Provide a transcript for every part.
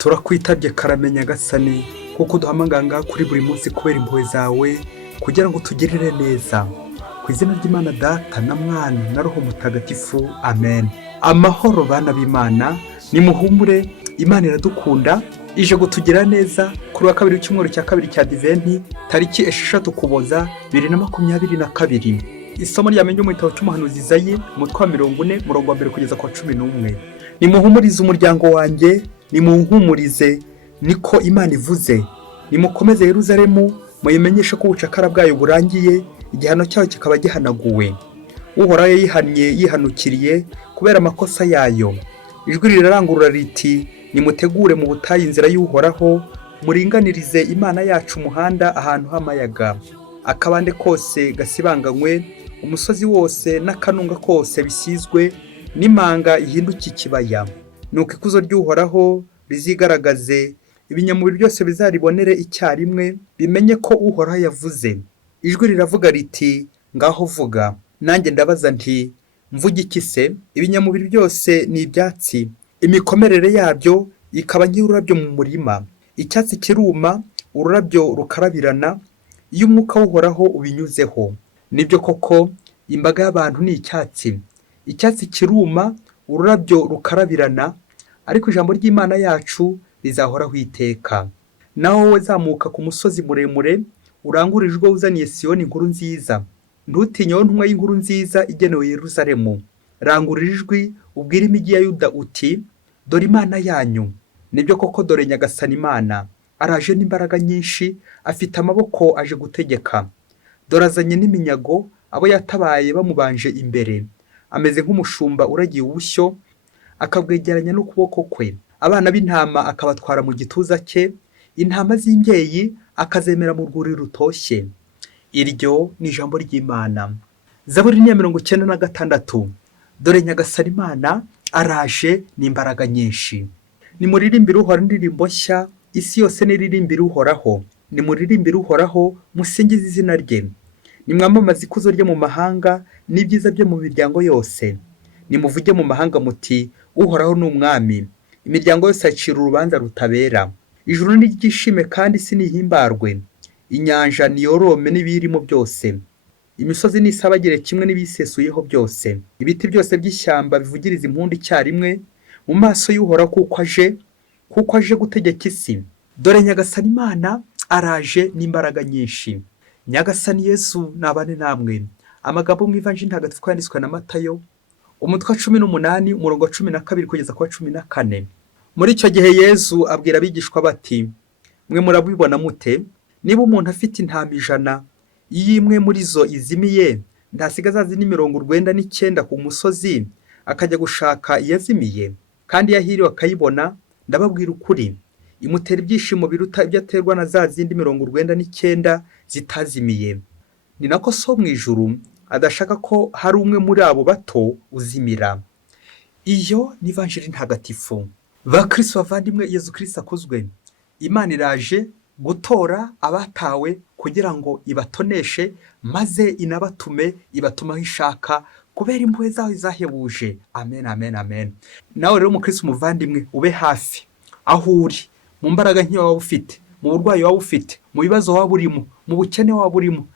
turakwitabye karame nyagasani kuko duhamaganga kuri buri munsi kubera impuhwe zawe kugira ngo tugirire neza. Ku izina ry'Imana Data na Mwana na Roho Mutagatifu, amen. Amahoro bana b'Imana, nimuhumure, Imana iradukunda, ije kutugira neza kuri wa kabiri w'icyumweru cya kabiri cya Adventi, tariki 6 Ukuboza 2022. Isomo ryamenye mu gitabo cy'umuhanuzi Izayi, umutwe wa 40, murongo wa 1 kugeza ku 11. Nimuhumurize umuryango wanjye, nimuhumurize, niko Imana ivuze. Nimukomeze Yerusalemu, muyimenyeshe ko ubucakara bwayo burangiye, igihano cyayo kikaba gihanaguwe. Uhoraho yihannye yihanukiriye kubera amakosa yayo. Ijwi rirarangurura riti, nimutegure mu butayu inzira y'Uhoraho, muringanirize Imana yacu umuhanda ahantu h'amayaga. Akabande kose gasibanganywe, umusozi wose n'akanunga kose bisizwe, n'imanga ihinduke ikibaya. Nuko ikuzo ry'Uhoraho rizigaragaze, ibinyamubiri byose bizaribonere icyarimwe, bimenye ko Uhoraho yavuze. Ijwi riravuga riti, ngaho vuga. Nanjye ndabaza nti, mvuge iki se? Ibinyamubiri byose ni ibyatsi, imikomerere yabyo ikaba nk'ururabyo mu murima. Icyatsi kiruma, ururabyo rukarabirana, iyo umwuka w'Uhoraho ubinyuzeho. Nibyo koko, imbaga y'abantu ni icyatsi. Icyatsi kiruma, ururabyo rukarabirana, ariko ijambo ry'Imana yacu rizahoraho iteka. Naho wowe zamuka ku musozi muremure, urangurijwe uzaniye Siyoni inkuru nziza. Ntutinyeho ntumwa y'inkuru nziza igenewe Yerusalemu. Rangurira ijwi ubwire imigi ya Yuda uti, dore Imana yanyu. Nibyo koko, dore Nyagasani Imana araje n'imbaraga nyinshi, afite amaboko aje gutegeka. Dore azanye n'iminyago, abo yatabaye bamubanje imbere. Ameze nk'umushumba uragiye ubushyo, akabwegeranya n'ukuboko kwe. Abana b'intama akabatwara mu gituza cye, intama z'imbyeyi akazemera mu rwuri rutoshye. Iryo ni ijambo ry'Imana. Zaburi ya 96. Dore Nyagasani Imana araje n'imbaraga nyinshi. Nimuririmbire Uhoraho indirimbo nshya, isi yose niririmbire Uhoraho. Nimuririmbire Uhoraho, musingize izina rye. Nimwamamaze ikuzo rye mu mahanga, n'ibyiza bye mu miryango yose. Nimuvuge mu mahanga muti, Uhoraho ni umwami. Imiryango yose acira urubanza rutabera. Ijuru n'iryishime kandi isi nihimbarwe. Inyanja niyorome n'ibirimo byose. Imisozi nisabagire kimwe n'ibisesuyeho byose. Ibiti byose by'ishyamba bivugiriza impundu icyarimwe mu maso y'Uhoraho kuko aje gutegeka isi. Dore Nyagasani Imana araje n'imbaraga nyinshi. Nyagasani Yezu nabane namwe. Amagambo mu Ivanjili ntagatifu yanditswe na Matayo, umutwe wa 18, umurongo wa 12 kugeza ku wa 14. Muri icyo gihe Yezu abwira abigishwa bati, mwe murabibona mute? Niba umuntu afite intama 100, iyo imwe muri zo izimiye, ntasigaza zindi 99 ku musozi, akajya gushaka iyazimiye? Kandi yahiriwe akayibona, ndababwira ukuri, imutera ibyishimo biruta ibyo aterwa na za zindi 99 zitazimiye. Ni nako so mu ijuru adashaka ko hari umwe muri abo bato uzimira. Iyo ni Ivanjili ntagatifu. Bakristo bavandimwe, Yezu Kristo akuzwe. Imana iraje gutora abatawe kugira ngo ibatoneshe, maze inabatume ibatumaho ishaka kubera impuhwe zawe zahebuje. Amen, amen, amen. Nawe rero mukristo muvandimwe, ube hafi aho uri, mu mbaraga nke waba ufite, mu burwayi waba ufite, mu bibazo waba urimo, mu bukene waba urimo,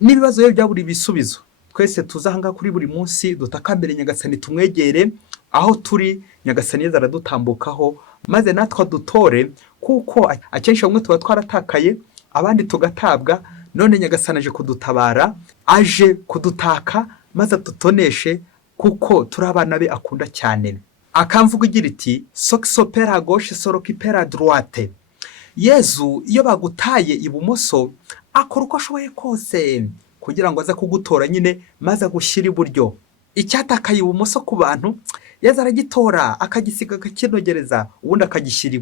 n'ibibazo byo byaburi ibisubizo. Twese tuzahanga kuri buri munsi dutakambere Nyagasani, tumwegere aho turi. Nyagasani Yezu aradutambukaho, maze natwe dutore, kuko akenshi bamwe tuba twaratakaye, abandi tugatabwa. None Nyagasani aje kudutabara, aje kudutaka, maze tutoneshe, kuko turi abana be akunda cyane. Akamvuga igira iti, sokso pera gauche soroki pera droite. Yezu iyo bagutaye ibumoso, akora uko ashoboye kose kugira ngo aze kugutora nyine, maze agushyira iburyo. Icyatakaye ibumoso ku bantu, Yezu aragitora akagisiga akakinogereza, ubundi akagishyira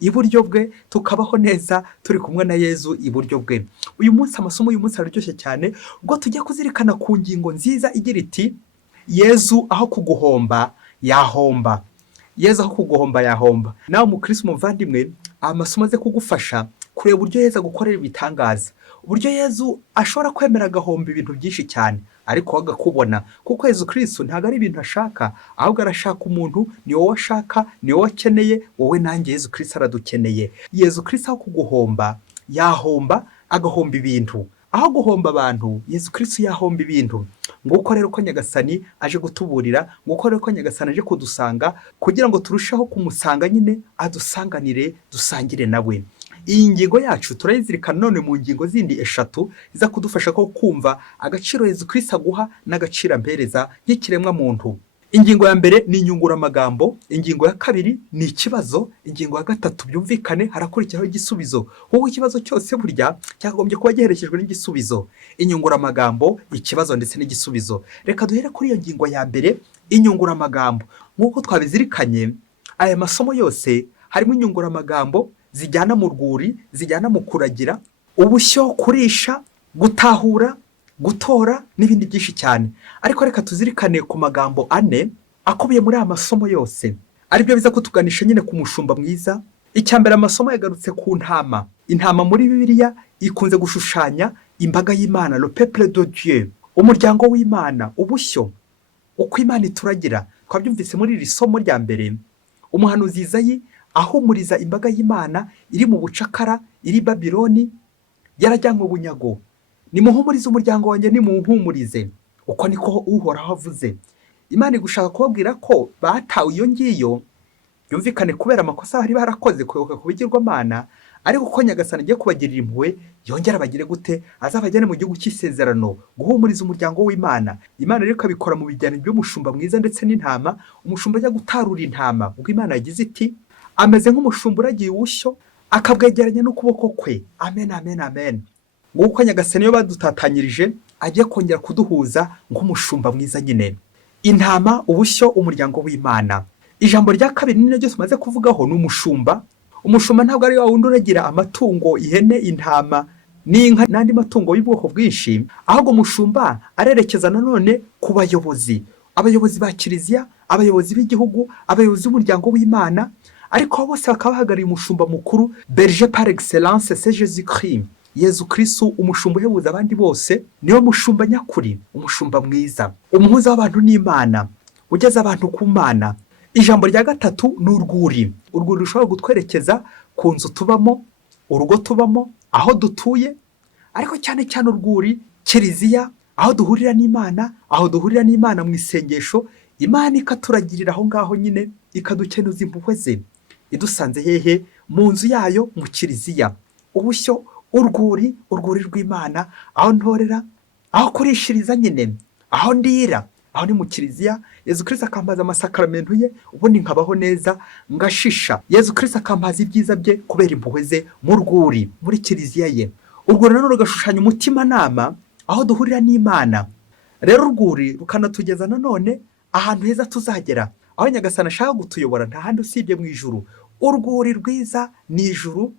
iburyo bwe, tukabaho neza turi kumwe na Yezu iburyo bwe. Uyu munsi amasomo y'uyu munsi araryoshye cyane, ubwo tujya kuzirikana ku ngingo nziza igira iti, Yezu aho kuguhomba yahomba. Yezu aho kuguhomba yahomba. Nawe mukristo muvandimwe, amasomo aze kugufasha kureba uburyo Yezu agukorera ibitangaza, uburyo Yezu ashobora kwemera agahomba ibintu byinshi cyane ariko agakubona, kuko Yezu Kristo ntabwo ari ibintu ashaka, ahubwo arashaka umuntu. Ni wowe ashaka, ni wowe akeneye, wowe nanjye Yezu Kristo aradukeneye. Yezu Kristo aho kuguhomba yahomba, agahomba ibintu. Aho guhomba abantu, Yezu Kristo yahomba ibintu. Nguko rero ko Nyagasani aje gutuburira, nguko rero ko Nyagasani aje kudusanga kugira ngo turusheho kumusanga nyine, adusanganire dusangire nawe. Iyi ngingo yacu turayizirikana none mu ngingo zindi eshatu ziza kudufasha ko kumva agaciro Yezu Kristo aguha n'agaciro ampereza nk'ikiremwa muntu. Ingingo ya mbere ni inyunguramagambo, ingingo ya kabiri ni ikibazo, ingingo ya gatatu byumvikane harakurikiraho igisubizo. Wowe ikibazo cyose burya cyagombye kuba giherekejwe n'igisubizo. Inyunguramagambo, ikibazo ndetse n'igisubizo. Reka duhere kuri iyo ngingo ya mbere, inyunguramagambo. Nk'uko twabizirikanye, aya masomo yose harimo inyunguramagambo zijyana mu rwuri, zijyana mu kuragira, ubushyo, kurisha, gutahura, gutora n'ibindi byinshi cyane. Ariko reka tuzirikane ku magambo ane akubiye muri aya masomo yose, aribyo biza kutuganisha nyine ku mushumba mwiza. Icya mbere, amasomo yagarutse ku ntama. Intama muri Bibiliya ikunze gushushanya imbaga y'Imana, le peuple de Dieu, umuryango w'Imana, ubushyo, uko Imana ituragira. Twabyumvise muri iri somo rya mbere, umuhanuzi Izayi ahumuriza imbaga y'Imana iri mu bucakara, iri Babiloni, yarajyanywe bunyago. Nimuhumurize umuryango wanjye, nimuhumurize. Uko niko Uhoraho avuze. Imana igushaka kubabwira ko batawe iyo ngiyo, yumvikane kubera amakosa bari barakoze, kuyoboka ku bigirwamana, ariko ko Nyagasani agiye kubagirira impuhwe, yongera abagire gute, azabajyane mu gihugu cy'isezerano, guhumuriza umuryango w'Imana. Imana rero ikabikora mu bijyanye by'umushumba mwiza ndetse n'intama. Umushumba ajya gutarura intama, ubwo Imana yagize iti ameze nk'umushumba uragiye ubushyo, akabwegeranya n'ukuboko kwe. Amen, amen, amen. Nguko Nyagasani iyo badutatanyirije agiye kongera kuduhuza nk'umushumba mwiza nyine. Intama, ubushyo, umuryango w'Imana. Ijambo rya kabiri ni naryo tumaze kuvugaho, ni umushumba. Umushumba ntabwo ari wa wundi uragira amatungo, ihene, intama n'inka n'andi matungo y'ubwoko bwinshi, ahubwo umushumba arerekeza nanone ku bayobozi, abayobozi ba kiliziya, abayobozi b'igihugu, abayobozi b'umuryango w'Imana, ariko bose bakaba bahagarariye umushumba mukuru, berger par excellence, c'est Jésus Christ. Yezu Kristo, umushumba uhebuza abandi bose, niwe mushumba nyakuri, umushumba mwiza, umuhuza w'abantu n'Imana, ugeza abantu ku Mana. Ijambo rya gatatu ni urwuri. Urwuri rushobora gutwerekeza ku nzu tubamo, urugo tubamo, aho dutuye, ariko cyane cyane urwuri kiliziya, aho duhurira n'Imana, aho duhurira n'Imana mu isengesho. Imana ikaturagirira aho ngaho nyine, ikadukenuza impuhwe ze, idusanze hehe? Mu nzu yayo, mu kiliziya. Ubushyo, urwuri, urwuri rw'Imana, aho ntorera, aho kurishiriza nyine, aho ndira, aho ni mu kiliziya. Yezu Kristo akambaza amasakaramentu ye, ubundi nkabaho neza ngashisha. Yezu Kristo akambaza ibyiza bye kubera impuhwe ze, mu rwuri, muri kiliziya ye. Urwuri nanone rugashushanya umutimanama, aho duhurira n'Imana. Rero urwuri rukanatugeza nanone ahantu heza tuzagera, aho Nyagasani ashaka kutuyobora, nta handi usibye mu ijuru. Urwuri rwiza ni ijuru,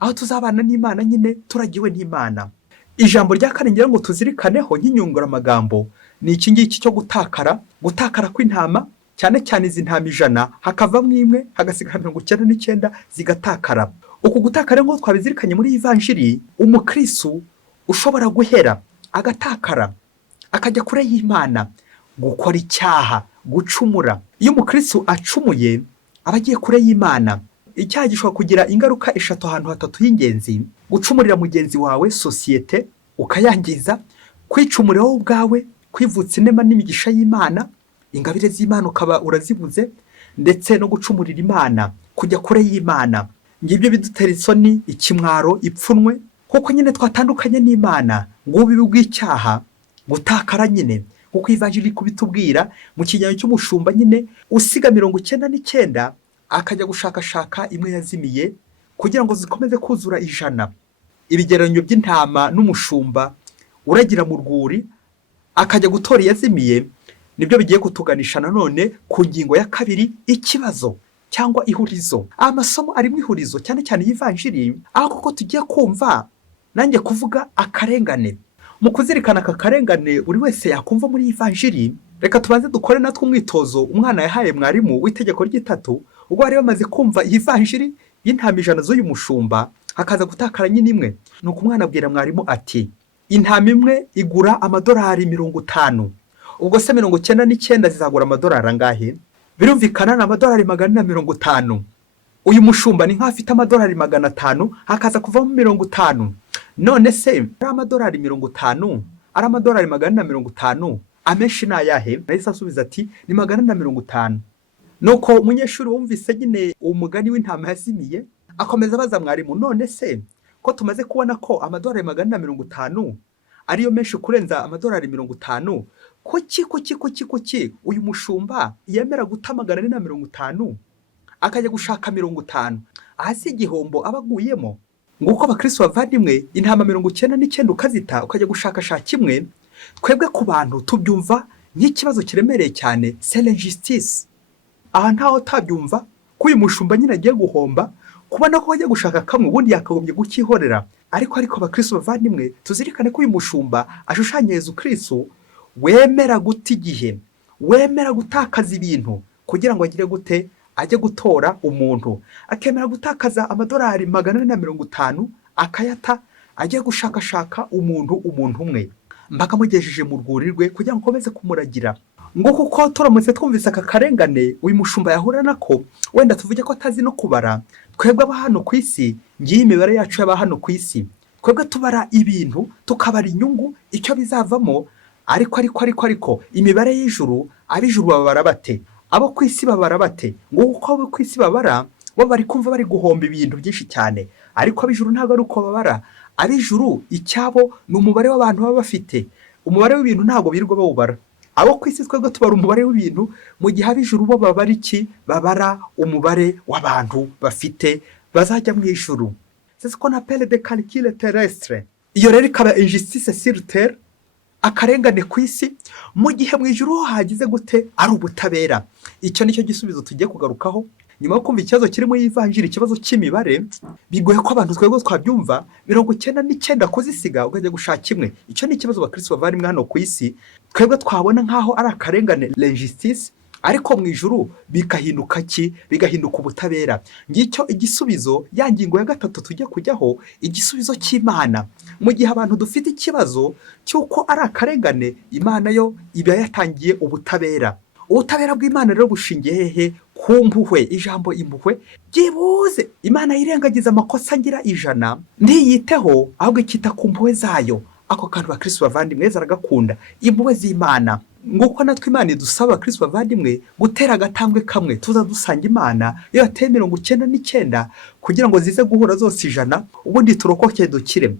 aho tuzabana n'Imana nyine, turagiwe n'Imana. Ijambo rya kane ngira ngo tuzirikaneho nk'inyunguramagambo ni iki ngiki cyo gutakara kw'intama, cyane cyane izi ntama 100 hakavamo imwe, hagasigara 99 zigatakara. Uku gutakara ngo twabizirikanye muri Ivanjiri, umukristo ushobora guhera agatakara, akajya kure y'Imana, gukora icyaha, gucumura. Iyo umukristo acumuye aba agiye kure y'Imana. Icyaha gishobora kugira ingaruka eshatu ahantu hatatu y'ingenzi: gucumurira mugenzi wawe, sosiyete, ukayangiza; kwicumurira wowe ubwawe, kwivutsa inema n'imigisha y'Imana, ingabire z'Imana ukaba urazibuze; ndetse no gucumurira Imana, kujya kure y'Imana. Ngibyo bidutera isoni, ikimwaro, ipfunwe, kuko nyine twatandukanye n'Imana. Ngubu bw'icyaha, gutakara nyine, kuko Ivanjiri kubitubwira mu kinyarwanda cy'umushumba nyine usiga 99 akajya gushakashaka imwe yazimiye kugira ngo zikomeze kuzura 100. Ibigereranyo by'intama n'umushumba uragira mu rwuri akajya gutora yazimiye, nibyo bigiye kutuganisha nanone ku ngingo ya kabiri, ikibazo cyangwa ihurizo. Amasomo arimo ihurizo cyane cyane y'Ivanjiri, aho kuko tugiye kumva nanjye kuvuga akarengane. Mu kuzirikana aka karengane buri wese yakumva muri Ivanjiri, reka tubanze dukore natwe umwitozo umwana yahaye mwarimu w'itegeko ry'itatu, ubwo bari bamaze kumva Ivanjiri y'intama 100 z'uyu mushumba, hakaza gutakara nyine imwe. Nuko umwana abwira mwarimu ati intama imwe igura amadolari 50. Ubwo se 99 zizagura amadolari angahe? Birumvikana ni amadolari 450. Uyu mushumba ni nk'afite amadolari 500 hakaza kuvamo 50. None se ari amadolari 50 ari amadolari 450 amenshi ni ayahe? Nahise asubiza ati ni 450. Nuko umunyeshuri wumvise nyine umugani w'intama yazimiye akomeza abaza mwarimu, none se ko tumaze kubona ko amadolari 450 ariyo menshi kurenza amadolari 50, kuki uyu mushumba yemera guta 450 akajya gushaka 50? Ahasi igihombo abaguyemo. Nguko abakristo bavandimwe, intama 99 ukazita ukajya gushakashaka kimwe, twebwe ku bantu tubyumva nk'ikibazo kiremereye cyane, c'est l'injustice. Aha ntaho tabyumva ko uyu mushumba nyine agiye guhomba kubona ko ajya gushaka kamwe ubundi yakagombye gukihorera. Ariko abakristo bavandimwe, tuzirikane ko uyu mushumba ashushanya Yezu Kristo wemera guta igihe, wemera gutakaza ibintu kugira ngo agire gute, ajye gutora umuntu, akemera gutakaza amadolari 450 akayata ajye gushakashaka umuntu umwe mpaka mugejeje mu rwuri rwe kugira ngo akomeze kumuragira. Ngo kuko turamutse twumvise aka karengane uyu mushumba yahura nako, wenda tuvuge ko atazi no kubara, twebwe aba hano ku isi, ngiye imibare yacu y'aba hano ku isi, twebwe tubara ibintu tukabara inyungu icyo bizavamo. Ariko imibare y'ijuru, ab'ijuru babara bate? Abo ku isi babara bate? Ngo uko abo ku isi babara bo bari kumva bari guhomba ibintu byinshi cyane, ariko ab'ijuru ntabwo ari uko babara. Ab'ijuru icyabo ni umubare w'abantu baba bafite, umubare w'ibintu ntabwo birirwa bawubara. Abo ku isi twebwe tubara umubare w'ibintu, mu gihe ab'ijuru bo babara iki? Babara umubare w'abantu bafite bazajya mu ijuru. C'est ce qu'on appelle des calculs terrestres. Iyo rero ikaba injustice sur terre, akarengane ku isi, mu gihe mu ijuru ho hagize gute, ari ubutabera. Icyo nicyo gisubizo tugiye kugarukaho nyuma yo kumva ikibazo kiri mu ivanjiri, ikibazo cy'imibare. Bigoye ko abantu twebwe twabyumva 99 kuzisiga ukajya gushaka kimwe. Icyo ni ikibazo abakristo bavandimwe hano ku isi twebwe twabona nkaho ari akarengane, l'injustice, ariko mu ijuru bikahinduka ki? Bigahinduka ubutabera. Ngicyo igisubizo, ya ngingo ya 3 tujye kujyaho, igisubizo cy'Imana. Mu gihe abantu dufite ikibazo cyuko ari akarengane, Imana yo iba yatangiye ubutabera. Ubutabera bw'Imana rero bushingiye hehe? Ku mpuhwe. Ijambo impuhwe byibuze Imana yirengagiza amakosa ngira 100 ntiyiteho, ahubwo ikita ku mpuhwe zayo. Ako kantu bakristo bavandimwe zaragakunda, impuhwe z'Imana. Nguko natwe Imana idusaba abakristo bavandimwe gutera agatambwe kamwe, tuza dusanga Imana iyo yateye 99 kugira ngo zize guhura zose 100, ubundi turokoke dukire.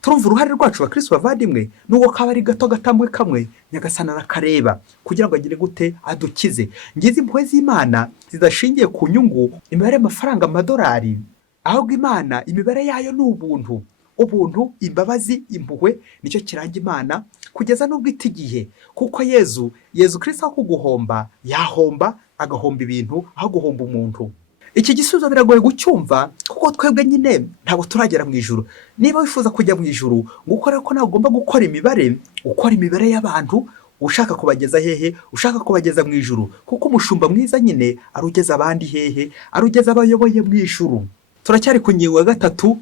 Turumva uruhare rwacu abakristo bavandimwe, nuko kaba ari gato gatambwe kamwe Nyagasani arakareba kugira ngo agire gute, adukize. Ngize impuhwe z'Imana zidashingiye ku nyungu, imibare y'amafaranga amadolari, ahubwo Imana imibare yayo ni ubuntu. Ubuntu, imbabazi, impuhwe nicyo kiranga Imana kugeza n'ubwo ita igihe. Kuko Yezu Kristo aho kuguhomba, yahomba agahomba ibintu aho guhomba umuntu. Iki gisubizo biragoye gucyumva kuko twebwe nyine ntabwo turagera mu ijuru. Niba wifuza kujya mu ijuru, gukora ko ntabwo ugomba gukora imibare, ukora imibare y'abantu ushaka kubageza hehe? Ushaka kubageza mu ijuru. Kuko umushumba mwiza nyine arugeza abandi hehe? Arugeza abayoboye mu ijuru. Turacyari ku ngingo ya 3,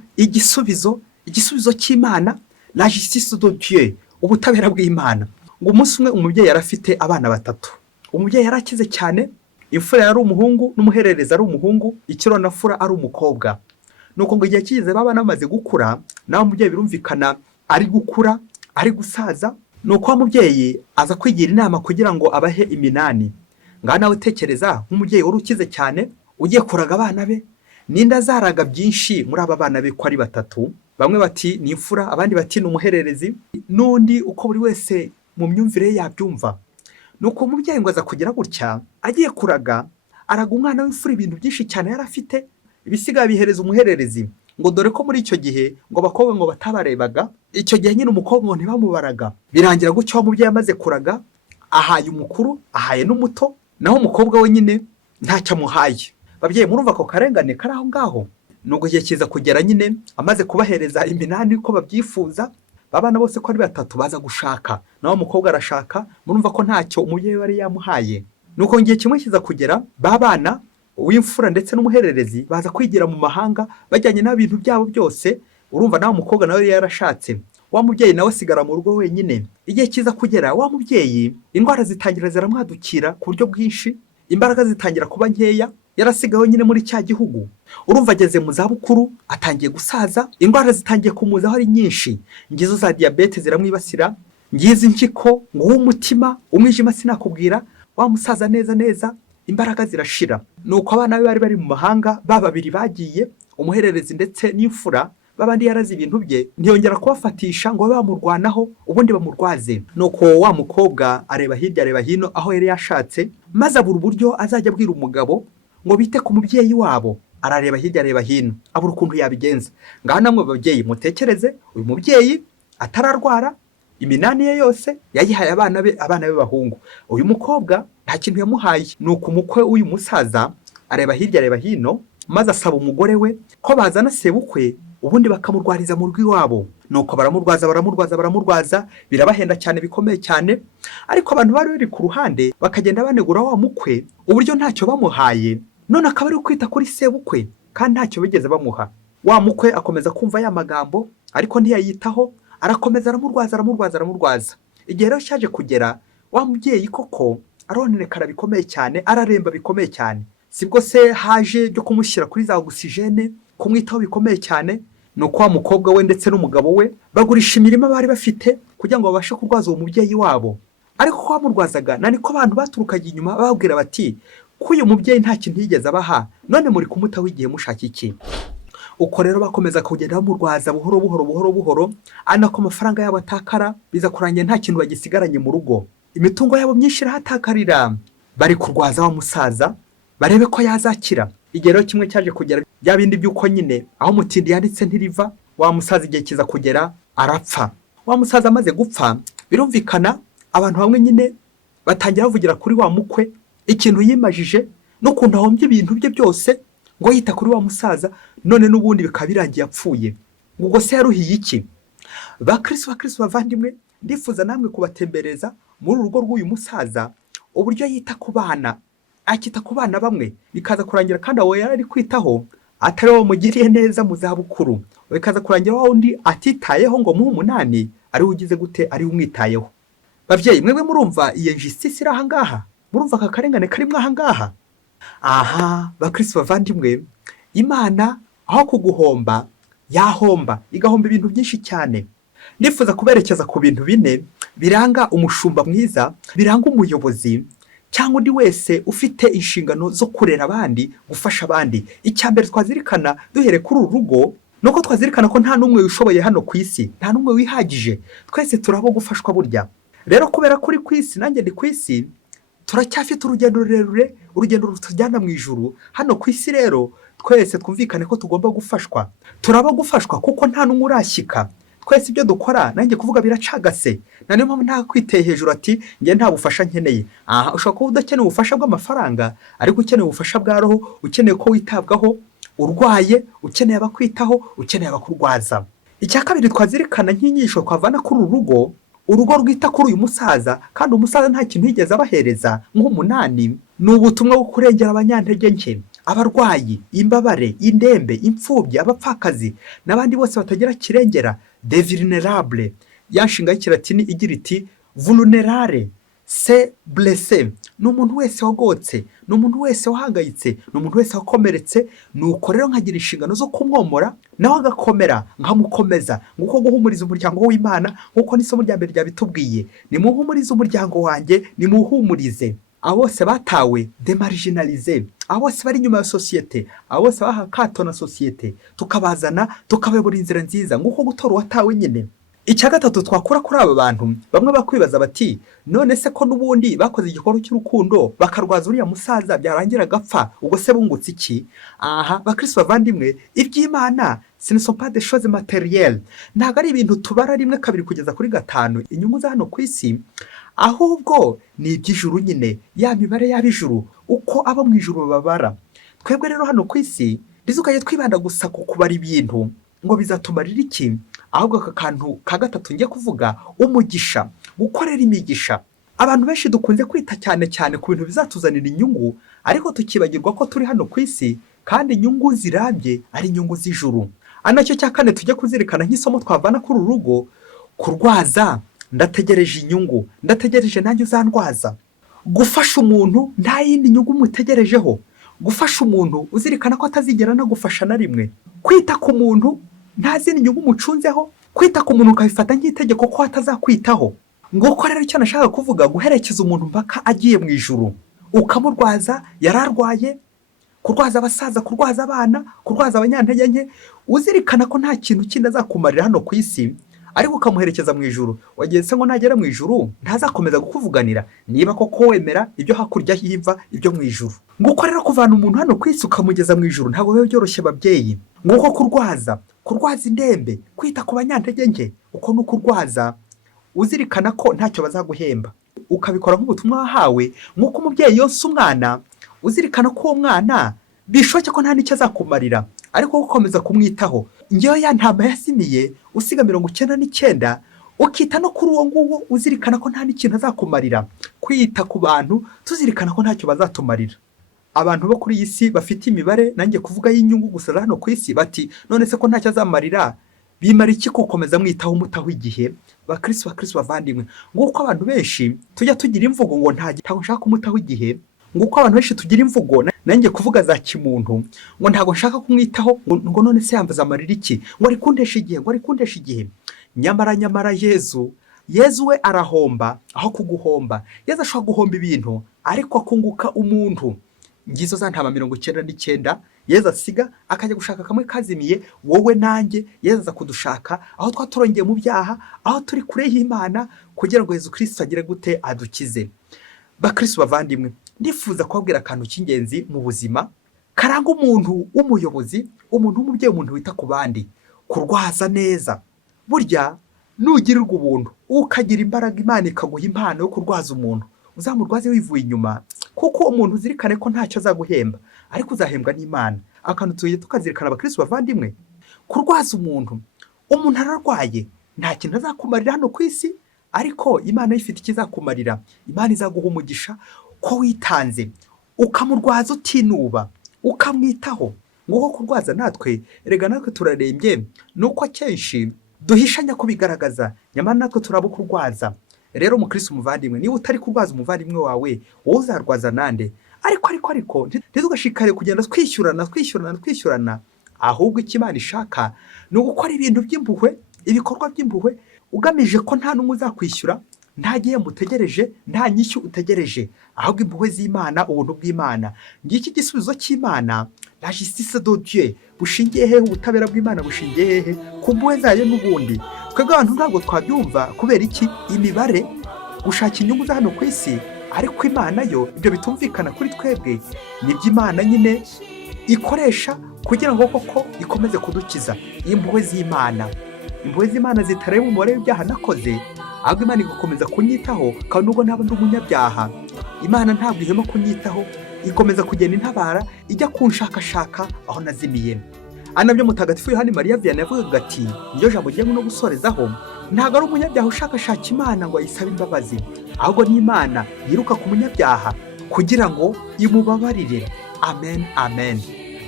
igisubizo cy'Imana, la justice de Dieu, ubutabera bw'Imana. Ngo umunsi umwe umubyeyi yarafite abana 3. Umubyeyi yarakize cyane, imfura yari umuhungu n'umuherereza ari umuhungu, ikironafura ari umukobwa. Nuko ngo igihe kigeze babana bamaze gukura, naho umubyeyi birumvikana ari gukura, ari gusaza. Nuko wa mubyeyi aza kwigira inama kugira ngo abahe iminani. Ngaho nawe tekereza nk'umubyeyi wari ukize cyane ugiye kuraga abana be, ninda zaraga byinshi muri aba bana be ko ari 3. Bamwe bati ni imfura, abandi bati ni umuhererezi, n'undi uko buri wese mu myumvire yabyumva. Nuko umubyeyi ngo aza kugira gutya, agiye kuraga, araga umwana w'imfura ibintu byinshi cyane yari afite, ibisigaye bihereza umuhererezi. Ngo dore ko muri icyo gihe ngo abakobwa ngo batabarebaga, icyo gihe nyine umukobwa ngo ntibamubaraga. Birangira gutyo wa mubyeyi amaze kuraga, ahaye umukuru, ahaye n'umuto, naho umukobwa we nyine ntacyo amuhaye. Babyeyi murumva ko karengane kari aho ngaho. Nubwo igihe kiza kugera nyine amaze kubahereza iminani uko babyifuza, babana bose ko ari 3 baza gushaka, naho umukobwa arashaka. Murumva ko ntacyo umubyeyi wari yamuhaye. Nuko ngiye kimwe kiza kugera, babana uw'imfura ndetse n'umuhererezi baza kwigira mu mahanga bajyanye n'ibintu byabo byose. Urumva nawe umukobwa nawe yari yarashatse, wa mubyeyi nawe asigara mu rugo wenyine. Igihe kiza kugera, wa mubyeyi indwara zitangira ziramwadukira ku buryo bwinshi, imbaraga zitangira kuba nkeya, yarasigaye nyine muri cya gihugu. Urumva ageze mu zabukuru, atangiye gusaza, indwara zitangiye kumuzaho ari nyinshi. Ngizo za diyabete ziramwibasira, ngizi impyiko, umutima, umwijima sinakubwira, wa musaza neza neza imbaraga zirashira. Nuko abana be bari mu mahanga, babiri bagiye, umuhererezi ndetse n'imfura, babandi yarazi ibintu bye, ntiyongera kubafatisha ngo babe bamurwanaho ubundi bamurwaze. Nuko wa mukobwa areba hirya areba hino aho yari yashatse, maze abura uburyo azajya abwira umugabo ngo bite ku mubyeyi wabo. Arareba hirya areba hino, abura ukuntu yabigenza. Ngaho namwe babyeyi mutekereze, uyu mubyeyi atararwara, iminani ye yose yayihaye abana be bahungu. Uyu mukobwa nta kintu yamuhaye. Nuko umukwe w'uyu musaza areba hirya areba hino, maze asaba umugore we ko bazana sebukwe ubundi bakamurwariza mu rugo iwabo. Nuko baramurwaza, birabahenda cyane, bikomeye cyane. Ariko abantu bari bari ku ruhande bakagenda banegura wa mukwe uburyo ntacyo bamuhaye, none akaba ari kwita kuri sebukwe kandi ntacyo bigeze bamuha. Wa mukwe akomeza kumva ya magambo ariko ntiyayitaho, arakomeza aramurwaza. Igihe rero cyaje kugera, wa mubyeyi koko aronekara bikomeye cyane, araremba bikomeye cyane. Sibwo se haje byo kumushyira kuri za ogisijene, kumwitaho bikomeye cyane. Nuko wa mukobwa we ndetse n'umugabo we bagurisha imirima bari bafite kugira ngo babashe kurwaza uwo mubyeyi wabo. Ariko ko bamurwazaga, niko abantu baturukaga inyuma bababwira bati ko uyu mubyeyi nta kintu yigeze abaha, none muri kumutaho igihe mushaka iki? Uko rero bakomeza kugenda bamurwaza buhoro, anako amafaranga yabo atakara, biza kurangira nta kintu bagisigaranye mu rugo. Imitungo yabo myinshi irahatakarira. Bari kurwaza wa musaza barebe ko yazakira. Igihe rero kimwe cyaje kugera, bya bindi by'uko nyine aho mutindi yanditse ntiriva, wa musaza igihe kiza kugera arapfa. Wa musaza amaze gupfa, birumvikana abantu bamwe nyine batangira bavugira kuri wa mukwe ikintu yimajije n'ukuntu ahombye ibintu bye byose ngo yita kuri wa musaza, none n'ubundi bikaba birangiye apfuye. Ubwo se yaruhiye iki? Bakristo bavandimwe, ndifuza namwe kubatembereza muri urugo rw'uyu musaza uburyo yita ku bana, akita ku bana bamwe, bikaza kurangira kandi aho yari ari kwitaho atari wo mugiriye neza mu zabukuru, bikaza kurangira wa undi atitayeho ngo mu umunani ari ugize gute, ari umwitayeho. Bavyeyi mwebwe murumva iyi injustice iri aha ngaha, murumva aka karengane karimwe aha ngaha. Bakristo bavandimwe, Imana aho kuguhomba yahomba, igahomba ibintu byinshi cyane. Nifuza kuberekeza ku bintu bine biranga umushumba mwiza, biranga umuyobozi cyangwa undi wese ufite inshingano zo kurera abandi, gufasha abandi. Icyambere twazirikana duhere kuri uru rugo, nuko twazirikana ko nta numwe wishoboye hano ku isi, nta numwe wihagije, twese turabo gufashwa burya. Rero kubera kuri ku isi nanjye ndi ku isi, turacyafite urugendo rurerure, urugendo rutujyana mu ijuru. Hano ku isi rero twese twumvikane ko tugomba gufashwa, turabo gufashwa kuko nta numwe urashyika. Twese ibyo dukora nanjye kuvuga biracagase, na niyo mpamvu nta kwiteye hejuru ati ngiye nta bufasha nkeneye. Ushobora kuba udakeneye ubufasha bw'amafaranga, ariko ukeneye ubufasha bwa roho, ukeneye ko witabwaho, urwaye ukeneye abakwitaho, ukeneye abakurwaza. Icya kabiri twazirikana nk'inyisho twavana kuri uru rugo, urugo rwita kuri uyu musaza, kandi umusaza nta kintu yigeze abahereza nk'umunani, ni ubutumwa bwo kurengera abanyantege nke, abarwayi, imbabare, indembe, imfubyi, abapfakazi n'abandi bose batagira kirengera, de vulnerable. Yanshinga y'ikilatini igira iti vulnerare se blesse, ni umuntu wese wagotse, ni umuntu wese wahangayitse, ni umuntu wese wakomeretse. Nuko rero nkagira inshingano zo kumwomora nawe agakomera, nkamukomeza, nguko guhumuriza umuryango w'Imana, nguko n'isomo rya mbere ryabitubwiye, nimuhumurize umuryango wanjye, nimuhumurize abo bose batawe, demarginalize, abo bose bari inyuma ya sosiyete, abo bose baha kato na sosiyete, tukabazana tukabayobora inzira nziza, nguko gutora uwatawe nyine. Icya gatatu twakura kuri aba bantu, bamwe bakwibaza bati none se ko n'ubundi bakoze igikorwa cy'urukundo bakarwaza uriya musaza byarangira agapfa, ubwo se bungutse iki? Bakristo bavandimwe, iby'Imana ce ne sont pas des choses matérielles, ntabwo ari ibintu tubara rimwe kabiri kugeza kuri gatanu inyungu za hano ku isi, ahubwo ni iby'ijuru nyine, ya mibare y'ab'ijuru uko abo mu ijuru babara. Twebwe rero hano ku isi ntizukajye twibanda gusa ku kubara ibintu ngo bizatumarira iki, ahubwo aka kantu ka gatatu ngiye kuvuga, umugisha, gukorera imigisha. Abantu benshi dukunze kwita cyane cyane ku bintu bizatuzanira inyungu, ariko tukibagirwa ko turi hano ku isi kandi inyungu zirambye ari inyungu z'ijuru. Ari nacyo cya kane tujya kuzirikana nk'isomo twavana kuri uru rugo: kurwaza ndategereje inyungu, ndategereje nanjye uzandwaza. Gufasha umuntu nta yindi nyungu mutegerejeho. Gufasha umuntu uzirikana ko atazigera anagufasha na rimwe. Kwita ku muntu nta zindi nyungu umucunzeho. Kwita ku muntu ukabifata nk'itegeko ko atazakwitaho. Nguko rero icyo nashaka kuvuga: guherekeza umuntu mpaka agiye mu ijuru. Ukamurwaza, yararwaye, kurwaza abasaza, kurwaza abana, kurwaza abanyantege nke, uzirikana ko nta kintu kindi azakumarira hano ku isi, ariko ukamuherekeza mu ijuru. Wagiye se ngo nagera mu ijuru ntazakomeza kukuvuganira niba koko wemera ibyo hakurya himva ibyo mu ijuru. Nguko rero kuvana umuntu hano ku isi ukamugeza mu ijuru ntabwo biba byoroshye babyeyi. Nguko kurwaza indembe, kwita ku banyantege nke, uko ni ukurwaza uzirikana ko ntacyo bazaguhemba, ukabikora nk'ubutumwa wahawe. Nk'uko umubyeyi yonsa umwana, uzirikana ko uwo mwana bishoboke ko nta n'icyo azakumarira, ariko ukomeza kumwitaho. Ngewe ya ntama yazimiye usiga 99, ukita no kuri uwo nguwo, uzirikana ko nta n'ikintu azakumarira. Kwita ku bantu tuzirikana ko ntacyo bazatumarira. Abantu bo kuri iyi si bafite imibare, nanjye kuvuga y'inyungu gusa hano ku isi, bati none se ko ntacyo azamarira, bimara iki gukomeza mwitaho umutaho igihe? Bakristo bavandimwe, nguko abantu benshi tujya tugira imvugo ngo ntago nshaka umutaho igihe. Nguko abantu benshi tugira imvugo, nanjye kuvuga za kimuntu, ngo ntago nshaka kumwitaho, ngo none se yambaza amarira iki, ngo ari kundesha igihe. Nyamara Yezu we arahomba aho kuguhomba. Yezu ashobora guhomba ibintu ariko akunguka umuntu. Ngizo za ntama 99 Yezu asiga akajya gushaka kamwe kazimiye, wowe nanjye Yezu aza kudushaka aho twaturongeye mu byaha, aho turi kure y'Imana, kugira ngo Yezu Kristo agire gute adukize. Bakristo bavandimwe, ndifuza kubabwira akantu cy'ingenzi mu buzima karanga umuntu w'umuyobozi, umuntu w'umubyeyi, umuntu wita ku bandi: kurwaza neza. Burya nugirirwa ubuntu ukagira imbaraga, Imana ikaguha impano yo kurwaza umuntu, uzamurwaze wivuye inyuma, kuko umuntu uzirikane ko ntacyo azaguhemba, ariko uzahembwa n'Imana. Akantu tujye tukazirikana Bakristo bavandimwe: kurwaza umuntu ararwaye, nta kintu azakumarira hano ku isi, ariko Imana ifite ikizakumarira. Imana izaguha umugisha ko witanze, ukamurwaza utinuba, ukamwitaho. Nguko kurwaza natwe, erega natwe turarembye, nuko akenshi duhishanya kubigaragaza, nyamara natwe turabo kurwaza. Rero Mukristo umuvandimwe, niba utari kurwaza umuvandimwe wawe, wowe uzarwaza nande? Ariko ntitugashikare kugenda twishyurana, ahubwo icyo Imana ishaka ni ugukora ibintu by'impuhwe, ibikorwa by'impuhwe, ugamije ko nta n'umwe uzakwishyura, nta gihembo utegereje, nta nyishyu utegereje, ahubwo impuhwe z'Imana, ubuntu bw'Imana. Ngiki igisubizo cy'Imana, la justice de Dieu, bushingiye hehe? Ubutabera bw'Imana bushingiye hehe? Ku mpuhwe zayo n'ubundi. Twebwe abantu ntabwo twabyumva. Kubera iki? Imibare, gushaka inyungu za hano ku isi, ariko Imana yo ibyo bitumvikana kuri twebwe. Nibyo Imana nyine ikoresha kugira ngo koko ikomeze kudukiza. Impuhwe z'Imana zitareba umubare w'ibyaha nakoze, ahubwo Imana igakomeza kunyitaho, kandi nubwo naba ndi umunyabyaha, Imana ntabwo ihema kunyitaho, ikomeza kugenda intabara, ijya kunshakashaka aho nazimiye. Anabyo Mutagatifu Yohani Mariya Vianney yavugaga ati, niyo jambo ngiye no gusorezaho: ntabwo ari umunyabyaha ushakashaka Imana ngo ayisabe imbabazi, ahubwo ni Imana yiruka ku munyabyaha kugira ngo imubabarire. Amen.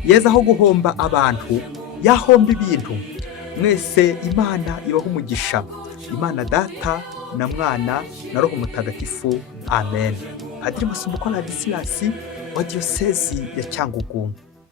Yezu aho guhomba abantu yahomba ibintu. Mwese Imana ibaha umugisha. Imana Data na Mwana na Roho Mutagatifu. Amen. Padiri Masumbuko Ladislas wa Diyosezi ya Cyangugu.